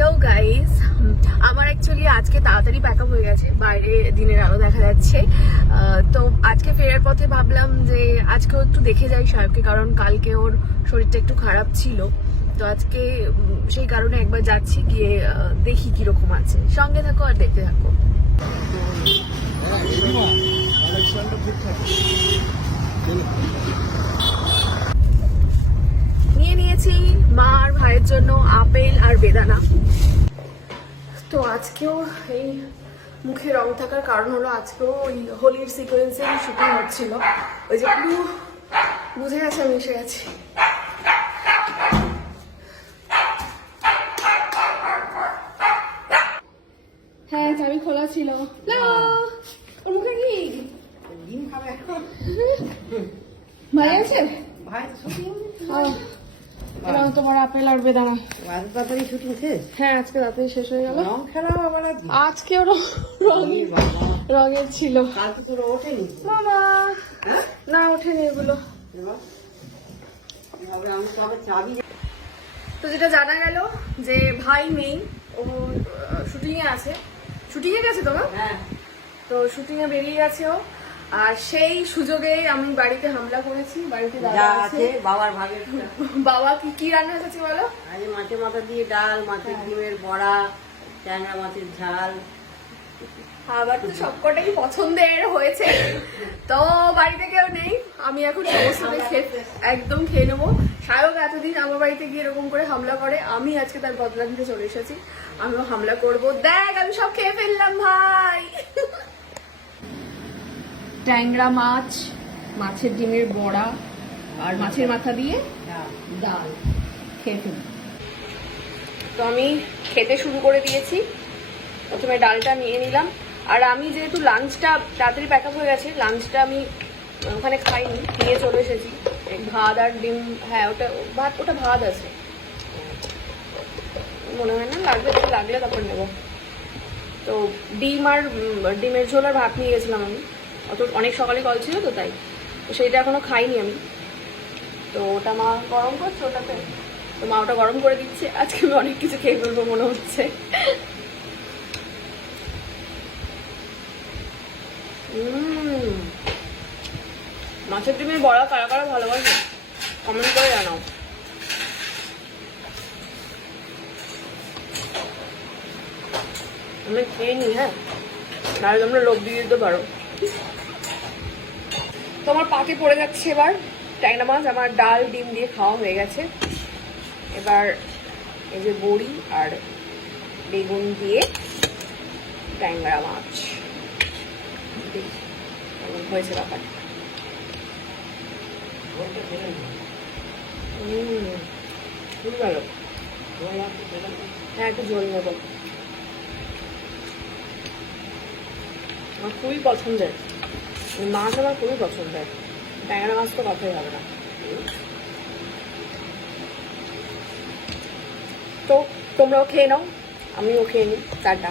Hello guys, আমার actually আজকে তাড়াতাড়ি প্যাক আপ হয়ে গেছে, বাইরে দিনের আলো দেখা যাচ্ছে। তো আজকে ফেরার পথে ভাবলাম যে আজকেও একটু দেখে যাই সাহেবকে, কারণ কালকে ওর শরীরটা একটু খারাপ ছিল। তো আজকে সেই কারণে একবার যাচ্ছি, গিয়ে দেখি কিরকম আছে। সঙ্গে থাকো আর দেখতে থাকো। নিয়ে নিয়েছি মা আর ভাইয়ের জন্য আপেল আর বেদানা। তো আজকেও এই মুখে রং থাকার কারণ হলো আজকেও ওই হোলির সিকোয়েন্সের শুটিং হচ্ছিল। ওই যে পুরো বুঝে গেছে আমি এসে গেছি। হ্যাঁ, চাবি খোলা ছিল। ওর মুখে কি ডিম খাবে এখন? ভালো আছে ভাই? তোমার আপেল আর বেদানা। তাড়াতাড়ি শুটিং শেষ? হ্যাঁ, আজকে রাতে শেষ হয়ে গেল। রং খেলা আবার আজকে রঙের ছিল। কালকে তোর ওঠেনি বাবা? না, ওঠেনি এগুলো। তো যেটা জানা গেল যে ভাই নেই, ও শুটিং এ আছে। শুটিং এ গেছে তোমার? হ্যাঁ, তো শুটিং এ বেরিয়ে গেছে ও। আর সেই সুযোগে আমি বাড়িতে হামলা করেছি। বাড়িতে দাদা আছে, বাবার ভাগে। বাবা কি রান্না হয়েছে বলো? আজ মাছের মাথা দিয়ে ডাল, মাছের ডিমের বড়া, ট্যাংরা মাছের ঝাল। আবার তো সবকটাই পছন্দের হয়েছে। তো বাড়িতে কেউ নেই, আমি এখন সমস্ত একদম খেয়ে নেবো। সায়ক এতদিন আমার বাড়িতে গিয়ে এরকম করে হামলা করে, আমি আজকে তার বদলা নিতে চলে এসেছি। আমিও হামলা করবো। দেখ, আমি সব খেয়ে ফেললাম ভাই। ট্যাংরা মাছ, মাছের ডিমের বড়া আর মাছের মাথা দিয়ে ডাল খেয়ে ফেলি। তো আমি খেতে শুরু করে দিয়েছি। প্রথমে ডালটা নিয়ে নিলাম। আর আমি যেহেতু লাঞ্চটা তাড়াতাড়ি প্যাক আপ হয়ে গেছে, লাঞ্চটা আমি ওখানে খাইনি, নিয়ে চলে এসেছি। ভাত আর ডিম। হ্যাঁ, ওটা ভাত আছে মনে হয় না, লাগলে তারপর নেবো। তো ডিম আর ডিমের ঝোল আর ভাত নিয়ে গেছিলাম আমি। অনেক সকালে কল ছিল তো, তাই তো সেইটা এখনো খাইনি আমি। তো ওটা মা গরম করছে ওটাতে, তো মা ওটা গরম করে দিচ্ছে। আজকে আমি অনেক কিছু খেয়ে ফেলবো মনে হচ্ছে। মাছের ডিমের বড়া কারা কারা ভালোবাসে কমেন্ট করে জানাও। আমি খেয়ে নি, হ্যাঁ, নাহলে তোমরা লোভ দিয়ে দিতে পারো। তোমার পাতে পড়ে যাচ্ছে এবার ট্যাংরা মাছ। আমার ডাল ডিম দিয়ে খাওয়া হয়ে গেছে। এবার এই যে বড়ি আর বেগুন দিয়ে ট্যাংরা মাছ হয়েছে ব্যাপার। খুবই ভালো। হ্যাঁ, একটু ঝোল নেবো। আমার খুবই পছন্দের মাছ, আমার খুবই পছন্দের। ট্যাংরা মাছ তো কথাই হবে না। তো তোমরাও খেয়ে নাও, আমিও খেয়ে নিই। টাটা।